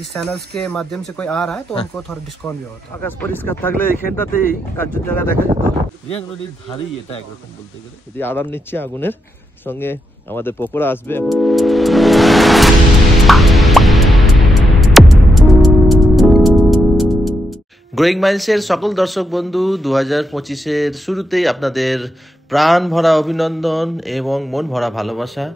इस चैनल्स के माध्यम से कोई आ रहा है तो उनको थोड़ा डिस्काउंट भी होता है। আকাশ পরিষ্কার থাকলে এখানটাতেই কাঞ্চনজঙ্ঘা দেখা যেত। রিয়াং নদীর ধারেই এটা একরকম বলতে গেলে। যদি আরাম নিচ্ছে আগুনের সঙ্গে আমাদের পকোড়া আসবে এখন। গ্রোয়িং মাইলসের সকল দর্শক বন্ধু 2025-এর শুরুতেই আপনাদের প্রাণ ভরা অভিনন্দন এবং মন ভরা ভালোবাসা।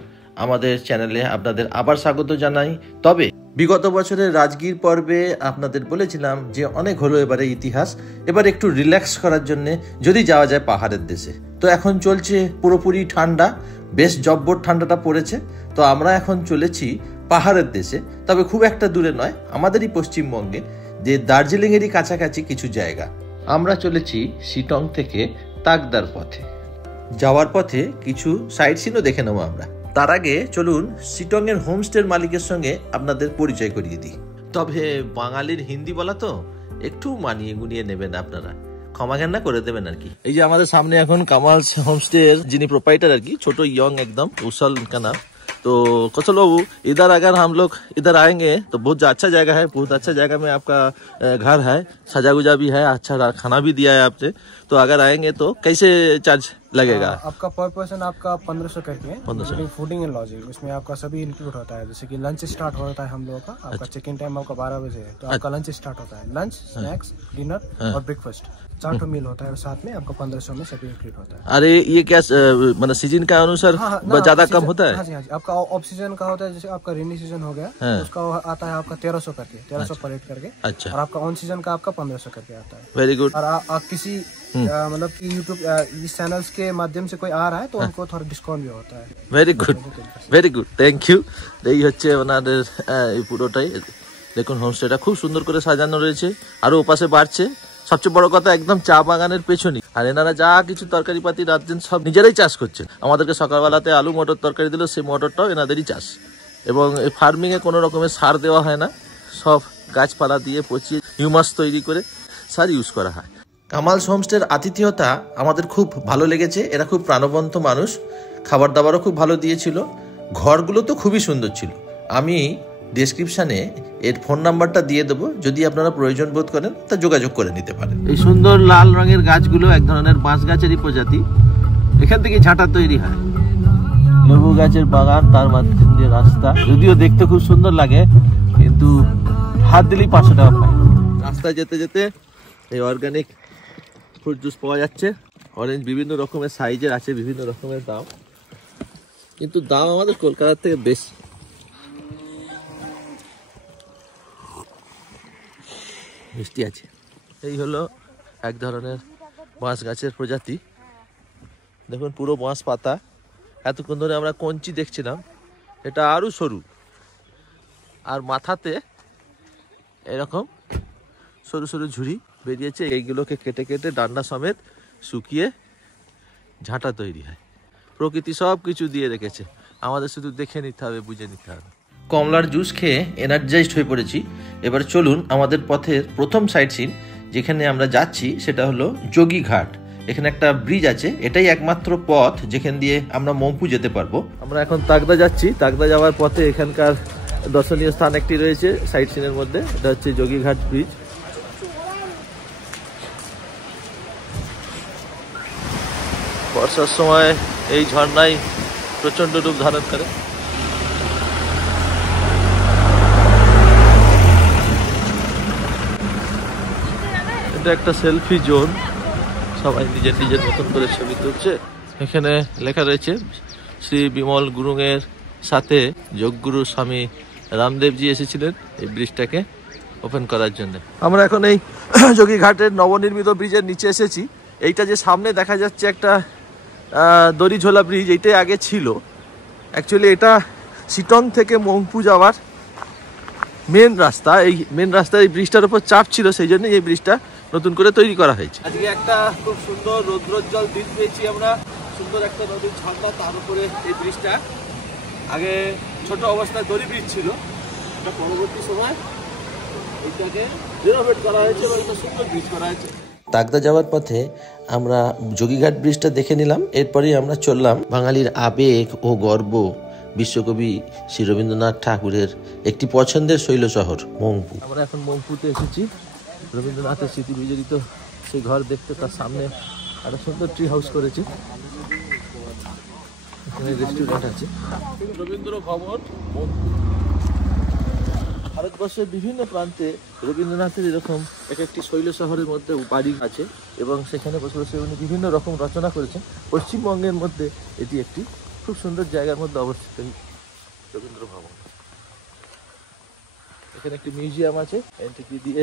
আমাদের চ্যানেলে আপনাদের আবার স্বাগত জানাই। তবে বিগত বছরের রাজগীর পর্বে আপনাদের বলেছিলাম যে অনেক হলো এবারে ইতিহাস, এবার একটু রিল্যাক্স করার জন্য যদি যাওয়া যায় পাহাড়ের দেশে। তো এখন চলছে পুরোপুরি ঠান্ডা, বেশ জব্বর ঠান্ডাটা পড়েছে। তো আমরা এখন চলেছি পাহাড়ের দেশে, তবে খুব একটা দূরে নয়, আমাদেরই পশ্চিমবঙ্গে যে দার্জিলিংয়েরই কাছাকাছি কিছু জায়গা। আমরা চলেছি শিটং থেকে তাকদার পথে। যাওয়ার পথে কিছু সাইট সিনও দেখে নেবো আমরা। তার আগে চলুন শিটং এর হোমস্টের মালিকের সঙ্গে আপনাদের পরিচয় করিয়ে দিই। তবে বাঙালির হিন্দি বলা তো একটু মানিয়ে গুনিয়ে নেবেন, আপনারা ক্ষমা জ্ঞান করে দেবেন আর কি। এই যে আমাদের সামনে এখন কামাল হোমস্টে এর যিনি প্রোপাইটার আর কি, ছোট ইয়ং एकदम उसल का नाम। तो कौशल बाबू, इधर अगर हम लोग इधर आएंगे तो बहुत अच्छा जगह है, बहुत अच्छा जगह में आपका घर है, सजा गुजा भी है, अच्छा खाना भी दिया है आपसे। तो अगर आएंगे तो कैसे चार्ज लगेगा? आपका पर पर्सन आपका 1500 करके है, 1500 फूडिंग एंड लॉजिंग। इसमें आपका सभी इंक्लूड होता है, जैसे कि लंच स्टार्ट होता है हम लोगों का। आपका चेक इन टाइम आपका 12 बजे है, तो आपका लंच स्टार्ट होता है। लंच, स्नैक्स, डिनर और ब्रेकफास्ट 4 मील होता है, और साथ में आपका 1500 में सभी इंक्लूड होता है। अरे ये क्या मतलब सीजन का अनुसार ज्यादा कम होता है? हाँ जी, आपका ऑफ सीजन का होता है, जैसे आपका रेनी सीजन हो गया तो उसका आता है आपका 1300 करके, 1300 पर हेड करके। अच्छा। और आपका ऑन सीजन का आपका 1500 करके आता है। Very good. और आप किसी मतलब कि यूट्यूब इस चैनल्स के माध्यम से कोई आ रहा है तो उनको थोड़ा डिस्काउंट भी होता है। Very good, very good, thank you. এই হচ্ছে ওনাদের এই পুরোটাই দেখুন, হোমস্টেটা খুব সুন্দর করে সাজানো রয়েছে, আরো ওপাশে বাড়ছে। সবচেয়ে বড় কথা একদম চা বাগানের পেছনে, আর এনারা যা কিছু তরকারি পাতি রাত দিন সব নিজেরাই চাষ করছেন। আমাদেরকে সকালবেলাতে আলু মটর তরকারি দিল, সেই মটরটাও এনাদেরই চাষ। এবং এই ফার্মিং এ কোনো রকমের সার দেওয়া হয় না, সব গাছপালা দিয়ে পচিয়ে হিউমাস তৈরি করে সার ইউজ করা হয়। কামাল হোমস্টের আতিথেয়তা আমাদের খুব ভালো লেগেছে, এরা খুব প্রাণবন্ত মানুষ, খাবার দাবারও খুব ভালো দিয়েছিল, ঘরগুলো তো খুবই সুন্দর ছিল। আমি ডেসক্রিপশনে এর ফোন নাম্বারটা দিয়ে দেবো, যদি আপনারা প্রয়োজন বোধ করেন তা যোগাযোগ করে নিতে পারেন। এই সুন্দর লাল রঙের গাছগুলো এক ধরনের বাঁশ গাছেরই প্রজাতি, এখান থেকে ঝাঁটা তৈরি হয়। লেবু গাছের বাগান, তার মাঝখান দিয়ে রাস্তা, যদিও দেখতে খুব সুন্দর লাগে কিন্তু হাত দিলেই 500 টাকা পায়। রাস্তায় যেতে যেতে এই অর্গানিক ফ্রুট জুস পাওয়া যাচ্ছে, অরেঞ্জ বিভিন্ন রকমের সাইজের আছে, বিভিন্ন রকমের দাম, কিন্তু দাম আমাদের কলকাতা থেকে বেশি। মিষ্টি আছে। এই হলো এক ধরনের বাঁশ গাছের প্রজাতি, দেখুন পুরো বাঁশ পাতা। এতক্ষণ ধরে আমরা কঞ্চি দেখছিলাম, এটা আরও সরু, আর মাথাতে এরকম সরু সরু ঝুড়ি বেরিয়েছে। এইগুলোকে কেটে কেটে ডান্ডা সমেত শুকিয়ে ঝাঁটা তৈরি হয়। প্রকৃতি সব কিছু দিয়ে রেখেছে, আমাদের শুধু দেখে নিতে হবে, বুঝে নিতে হবে। কমলার জুস খেয়ে এনার্জাইজড হয়ে পড়েছি। এবার চলুন আমাদের পথের প্রথম সাইট সিন যেখানে আমরা যাচ্ছি সেটা হলো যোগীঘাট। এখানে একটা ব্রিজ আছে, এটাই একমাত্র পথ যেখান দিয়ে আমরা মম্পু যেতে পারবো। আমরা এখন তাকদা যাচ্ছি, তাকদা যাওয়ার পথে এখানকার দর্শনীয় স্থান একটি রয়েছে সাইট সিনের মধ্যে, এটা হচ্ছে যোগীঘাট ব্রিজ। বর্ষার সময় এই ঝর্ণায় প্রচন্ড রূপ ধারণ করে। এটা একটা সেলফি জোন, সবাই নিজের নিজের মতন করে ছবি তুলছে। এখানে লেখা রয়েছে শ্রী বিমল গুরুংয়ের সাথে যোগগুরু স্বামী রামদেবজি এসেছিলেন এই ব্রিজটাকে ওপেন করার জন্য। আমরা এখন এই যোগীঘাটের নবনির্মিত ব্রিজের নিচে এসেছি। এইটা যে সামনে দেখা যাচ্ছে একটা দড়ি ঝোলা ব্রিজ, এইটাই আগে ছিল। অ্যাকচুয়ালি এটা শিটং থেকে মংপু যাওয়ার মেন রাস্তা। এই মেন রাস্তায় এই ব্রিজটার উপর চাপ ছিল, সেই জন্য এই ব্রিজটা নতুন করে তৈরি করা হয়েছে। আজকে একটা খুব সুন্দর রৌদ্রোজ্জ্বল দিন পেয়েছি আমরা, সুন্দর একটা নদীর ঝর্ণা, তার উপরে এই ব্রিজটা। আগে ছোট অবস্থায় দড়ি ব্রিজ ছিল, এটা পরবর্তী সময় এইটাকে রিনোভেট করা হয়েছে এবং একটা সুন্দর ব্রিজ করা হয়েছে। তাকদা যাওয়ার পথে আমরা যোগীঘাট ব্রিজটা দেখে নিলাম, এরপরেই আমরা চললাম বাঙালির আবেগ ও গর্ব বিশ্বকবি শ্রী রবীন্দ্রনাথ ঠাকুরের একটি পছন্দের শৈল শহর মংপু। আমরা এখন মংপুতে এসেছি, রবীন্দ্রনাথের স্মৃতি বিজড়িত সেই ঘর দেখতে। তার সামনে একটা সুন্দর ট্রি হাউস করেছে, এখানে রেস্টুরেন্ট আছে। রবীন্দ্র ভবন ভারতবর্ষের বিভিন্ন প্রান্তে রবীন্দ্রনাথের এরকম এক একটি শৈল শহরের মধ্যে বাড়ি আছে এবং সেখানে বসে বসে উনি বিভিন্ন রকম রচনা করেছেন। পশ্চিমবঙ্গের মধ্যে এটি একটি খুব সুন্দর জায়গার মধ্যে অবস্থিত রবীন্দ্র ভবন। এখানে একটি মিউজিয়াম আছে, এন্ট্রি দিয়ে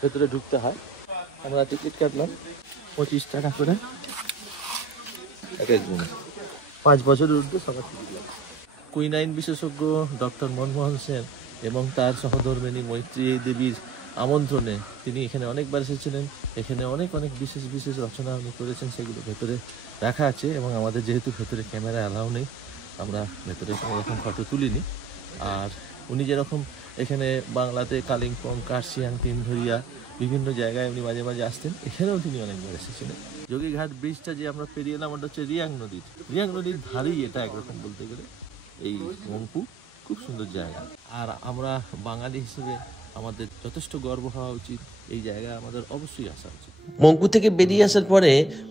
ভেতরে ঢুকতে হয়। আমরা টিকিট কাটলাম 25 টাকা করে এক একদিন, 5 বছরের ঊর্ধ্বে সবার টিকিট লাগে। কুইনাইন বিশেষজ্ঞ ডক্টর মনমোহন সেন এবং তার সহধর্মিণী মৈত্রী দেবীর আমন্ত্রণে তিনি এখানে অনেকবার এসেছিলেন। এখানে অনেক অনেক বিশেষ বিশেষ রচনা উনি করেছেন, সেগুলো ভেতরে রাখা আছে এবং আমাদের যেহেতু ভেতরে ক্যামেরা অ্যালাউ নেই, আমরা ভেতরে কোনো রকম ফটো তুলিনি। আর উনি যেরকম এখানে বাংলাতে কালিম্পং, কার্শিয়াং, তিনধরিয়া বিভিন্ন জায়গায় উনি মাঝে মাঝে আসতেন, এখানেও তিনি অনেকবার এসেছিলেন। যোগীঘাট ব্রিজটা যে আমরা পেরিয়ে এলাম, ওটা হচ্ছে রিয়াং নদীর ধারেই এটা একরকম বলতে গেলে এই মংপু। খুব সুন্দর জায়গা, আর আমরা বাঙালি হিসেবে আমাদের যথেষ্ট গর্ব হওয়া উচিত, এই জায়গায় আমাদের অবশ্যই আসা উচিত। মংপু থেকে বেরিয়ে আসার পরে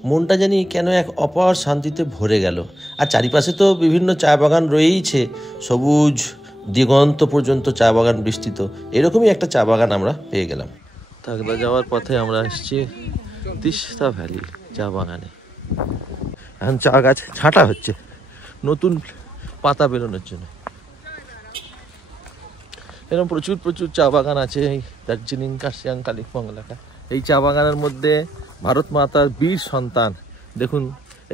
মনটা জানি কেন এক অপার শান্তিতে ভরে গেল। আর চারিপাশে তো বিভিন্ন চা বাগান রয়েইছে, সবুজ দিগন্ত পর্যন্ত চা বাগান বিস্তৃত। এরকমই একটা চা বাগান আমরা পেয়ে গেলাম। তাগদা যাওয়ার পথে আমরা এসেছি তিস্তা ভ্যালি চা বাগানে। এখন চা গাছ ছাঁটা হচ্ছে নতুন পাতা বেরোনোর জন্য। এরকম প্রচুর প্রচুর চা বাগান আছে এই দার্জিলিং, কার্শিয়াং, কালিম্পং এলাকা। এই চা বাগানের মধ্যে ভারত মাতার বীর সন্তান, দেখুন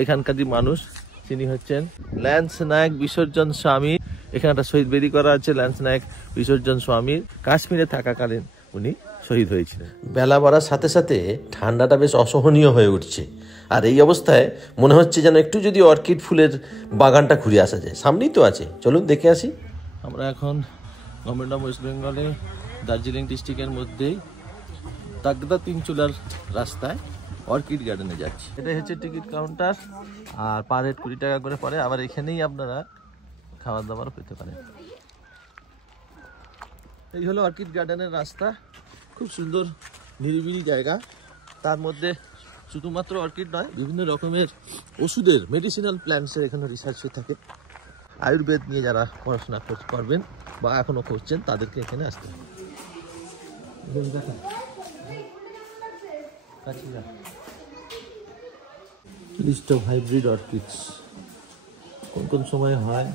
এখানকারই মানুষ, তিনি হচ্ছেন ল্যান্স নায়ক বিসর্জন স্বামী। এখানে একটা শহীদ বেদি করা আছে ল্যান্স নায়ক বিসর্জন স্বামীর। কাশ্মীরে থাকাকালীন উনি শহীদ হয়েছিলেন। বেলা বাড়ার সাথে সাথে ঠান্ডাটা বেশ অসহনীয় হয়ে উঠছে, আর এই অবস্থায় মনে হচ্ছে যেন একটু যদি অর্কিড ফুলের বাগানটা ঘুরে আসা যায়। সামনেই তো আছে, চলুন দেখে আসি। আমরা এখন গভর্নমেন্ট অফ ওয়েস্ট বেঙ্গলে দার্জিলিং ডিস্ট্রিক্টের মধ্যেই তাগদা তিনচুলার রাস্তায় অর্কিড গার্ডেনে যাচ্ছি। এটাই হচ্ছে টিকিট কাউন্টার, আর পার হেড 20 টাকা করে পড়ে। আবার এখানেই আপনারা খাবার দাবারও পেতে পারেন। এই হলো অর্কিড গার্ডেনের রাস্তা, খুব সুন্দর নিরিবিলি জায়গা। তার মধ্যে শুধুমাত্র অর্কিড নয়, বিভিন্ন রকমের ওষুধের মেডিসিনাল প্ল্যান্টসের এখানে রিসার্চ হয়ে থাকে। আয়ুর্বেদ নিয়ে যারা পড়াশোনা করবেন বা এখনো করছেন, তাদেরকে এখানে আসতে হবে। লিস্ট অফ হাইব্রিড অর্কিডস, কোন কোন সময় হয়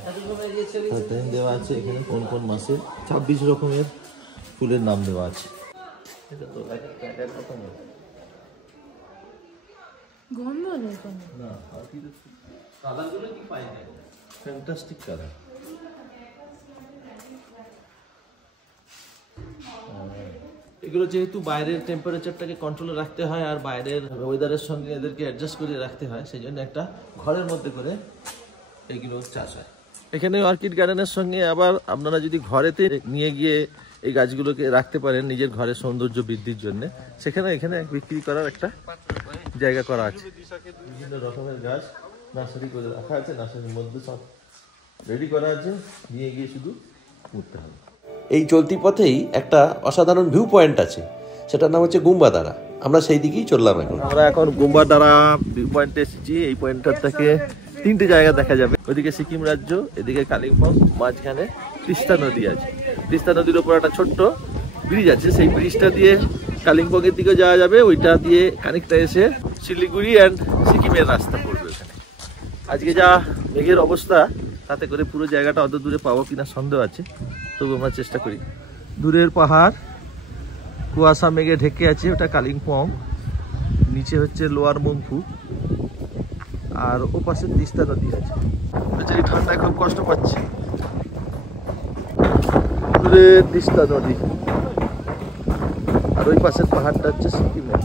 টাইম দেওয়া আছে এখানে, কোন কোন মাসে। 26 রকমের ফুলের নাম দেওয়া আছে। এটা তো এক রকমের গন্ধ না, অর্কিডের কালারগুলো কি পাই না, ফ্যান্টাস্টিক কালার। এগুলো যেহেতু বাইরের টেম্পারেচারটাকে কন্ট্রোলে রাখতে হয় আর বাইরের ওয়েদারের সঙ্গে এদেরকে অ্যাডজাস্ট করে রাখতে হয়, সেই জন্য একটা ঘরের মধ্যে করে এগুলো চাষ হয়। এখানে অর্কিড গার্ডেনের সঙ্গে আবার আপনারা যদি ঘরেতে নিয়ে গিয়ে এই গাছগুলোকে রাখতে পারেন নিজের ঘরের সৌন্দর্য বৃদ্ধির জন্য, সেখানে এখানে বিক্রি করার একটা জায়গা করা আছে। বিভিন্ন রকমের গাছ নার্সারি করে রাখা আছে, নার্সারির মধ্যে সব রেডি করা আছে, নিয়ে গিয়ে শুধু উঠতে হবে। এই চলতি পথেই একটা অসাধারণ ভিউ পয়েন্ট আছে, সেটার নাম হচ্ছে গুম্বাদারা। আমরা সেই দিকেই চললাম। এখন আমরা গুম্বাদারা ভিউ পয়েন্টে এসেছি। এই পয়েন্টটার থেকে 3টে জায়গা দেখা যাবে। ওইদিকে সিকিম রাজ্য, এদিকে কালিম্পং, মাঝখানে তিস্তা নদী আছে। তিস্তা নদীর উপর একটা ছোট্ট ব্রিজ আছে, সেই ব্রিজটা দিয়ে কালিম্পং এর দিকে যাওয়া যাবে। ওইটা দিয়ে খানিকটা এসে শিলিগুড়ি অ্যান্ড সিকিমের রাস্তা পড়বে ওখানে। আজকে যা মেঘের অবস্থা, তাতে করে পুরো জায়গাটা অত দূরে পাবো কিনা সন্দেহ আছে, তবু আমরা চেষ্টা করি। দূরের পাহাড় কুয়াশা মেঘে ঢেকে আছে, ওটা কালিম্পং। নিচে হচ্ছে লোয়ার মংপু, আর ও পাশে তিস্তা নদী আছে। এই ঠান্ডায় খুব কষ্ট পাচ্ছি। দূরে তিস্তা নদী, আর ওই পাশের পাহাড়টা হচ্ছে সিকিমের।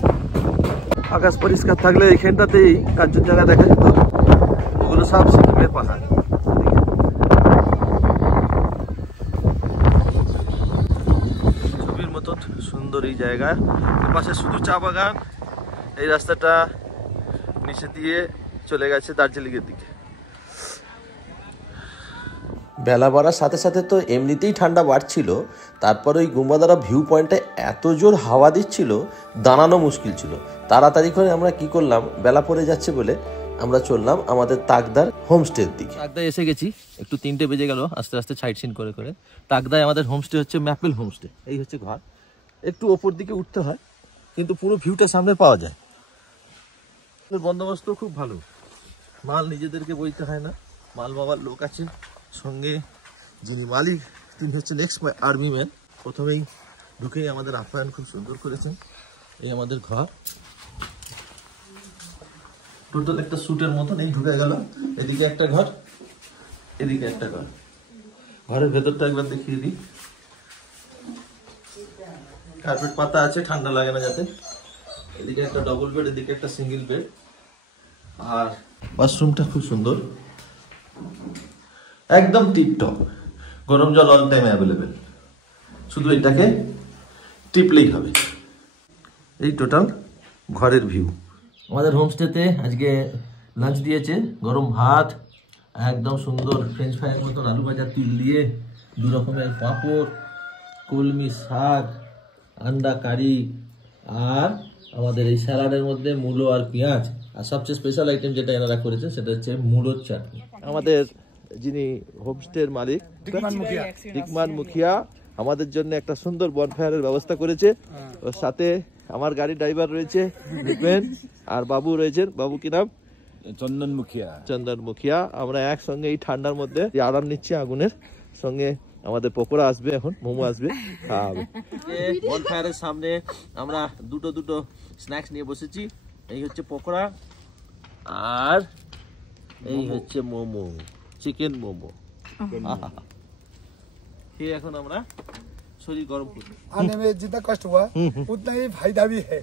আকাশ পরিষ্কার থাকলে এখানটাতেই কাঞ্চনজঙ্ঘা দেখা যেত। ওগুলো সব সিকিমের পাহাড়। ছবির মতন সুন্দর এই জায়গা, পাশে শুধু চা বাগান। এই রাস্তাটা নিচে দিয়ে চলে গেছে দার্জিলিং এর দিকে। বেলা বাড়ার সাথে সাথে তো এমনিতেই ঠান্ডা বাড়ছিল, তারপর ওই গুম্বাদারা ভিউ পয়েন্টে এত জোর হাওয়া দিচ্ছিল, দাঁড়ানো মুশকিল ছিল। তাড়াতাড়ি করে আমরা কি করলাম, বেলা পড়ে যাচ্ছে বলে আমরা চললাম আমাদের তাকদার হোমস্টের দিকে। তাকদায় এসে গেছি, একটু 3টে বেজে গেল আস্তে আস্তে সাইট সিন করে করে। তাকদায় আমাদের হোমস্টে হচ্ছে ম্যাপেল হোমস্টে। এই হচ্ছে ঘর, একটু ওপর দিকে উঠতে হয় কিন্তু পুরো ভিউটা সামনে পাওয়া যায়। বন্দোবস্ত খুব ভালো, মাল নিজেদেরকে বইতে হয় না, মাল বাবার লোক আছে সঙ্গে। যিনি মালিক তিনি হচ্ছেন এক্স আর্মি ম্যান। প্রথমেই ঢুকেই আমাদের আপ্যায়ন খুব সুন্দর করেছেন। এই আমাদের ঘর, টোটাল একটা স্যুটের মতন। এই ঢুকে গেল, এদিকে একটা ঘর, এদিকে একটা ঘর। ঘরের ভেতরটা একবার দেখিয়ে দিই। কার্পেট পাতা আছে, ঠান্ডা লাগে না যাতে। এদিকে একটা ডবল বেড, এদিকে একটা সিঙ্গেল বেড। আর ওয়াশরুমটা খুব সুন্দর, একদম টিপটপ। গরম জল অল টাইম অ্যাভেলেবেল, শুধু এটাকে টিপলেই হবে। এই টোটাল ঘরের ভিউ। আমাদের হোমস্টেতে আজকে লাঞ্চ দিয়েছে, গরম ভাত, একদম সুন্দর ফ্রেঞ্চ ফ্রাইয়ের মতন আলু ভাজা তিল দিয়ে, 2 রকমের পাঁপড়, কলমি শাক, আন্ডা কারি, আর আমাদের এই স্যালাডের মধ্যে মূলো আর পেঁয়াজ, আর সবচেয়ে স্পেশাল আইটেম যেটা এনারা করেছে সেটা হচ্ছে মূলোর চাটনি। আমাদের যিনি হোমস্টের মালিক ডিকমান মুখিয়া আমাদের জন্য একটা সুন্দর বনফায়ারের ব্যবস্থা করেছে। ওর সাথে আমার গাড়ি ড্রাইভার রয়েছে দীপেন, আর বাবু রয়েছেন। বাবু কি নাম? চন্দন মুখিয়া। চন্দন মুখিয়া। আমরা একসঙ্গে এই ঠান্ডার মধ্যে আরাম নিচ্ছি আগুনের সঙ্গে। আমাদের পকোড়া আসবে, এখন মোমো আসবে, খাওয়াবে। বনফায়ারের সামনে আমরা দুটো স্ন্যাক্স নিয়ে বসেছি। এই হচ্ছে পকোড়া আর এই হচ্ছে মোমো, চিকেন মোমো। খেয়ে এখন আমরা शरीर गर्म आने में जितना कष्ट हुआ उतना ही फायदा भी है।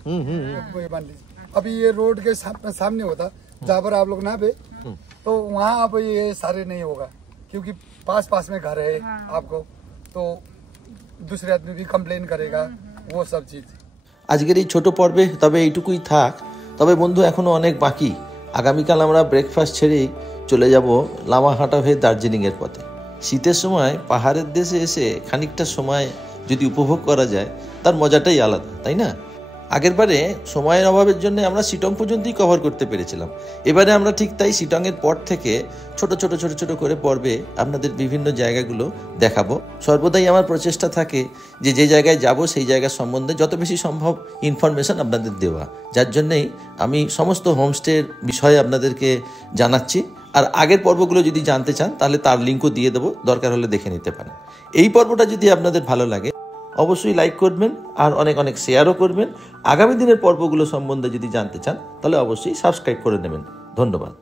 मान लीजिए अभी ये रोड के सामने होता जहाँ पर आप लोग ना पे तो वहाँ आप ये सारे नहीं होगा, क्योंकि पास में घर है आपको, तो दूसरे आदमी भी कंप्लेन करेगा वो सब चीज। আজকের এই ছোট পর্বে তবে এইটুকুই থাক। তবে বন্ধু এখনো অনেক বাকি। আগামীকাল আমরা ব্রেকফাস্ট ছেড়েই চলে যাব লামাহাটা হয়ে দার্জিলিংয়ের পথে। শীতের সময় পাহাড়ের দেশে এসে খানিকটা সময় যদি উপভোগ করা যায় তার মজাটাই আলাদা, তাই না? আগেরবারে সময়ের অভাবের জন্য আমরা শিটং পর্যন্তই কভার করতে পেরেছিলাম। এবারে আমরা ঠিক তাই শিটংয়ের পর থেকে ছোট ছোট করে পর্বে আপনাদের বিভিন্ন জায়গাগুলো দেখাবো। সর্বদাই আমার প্রচেষ্টা থাকে যে জায়গায় যাব সেই জায়গা সম্বন্ধে যত বেশি সম্ভব ইনফরমেশন আপনাদের দেওয়া, যার জন্যেই আমি সমস্ত হোমস্টের বিষয়ে আপনাদেরকে জানাচ্ছি। আর আগের পর্বগুলো যদি জানতে চান তাহলে তার লিঙ্কও দিয়ে দেবো, দরকার হলে দেখে নিতে পারেন। এই পর্বটা যদি আপনাদের ভালো লাগে অবশ্যই লাইক করবেন আর অনেক শেয়ারও করবেন। আগামী দিনের পর্বগুলো সম্বন্ধে যদি জানতে চান তাহলে অবশ্যই সাবস্ক্রাইব করে নেবেন। ধন্যবাদ।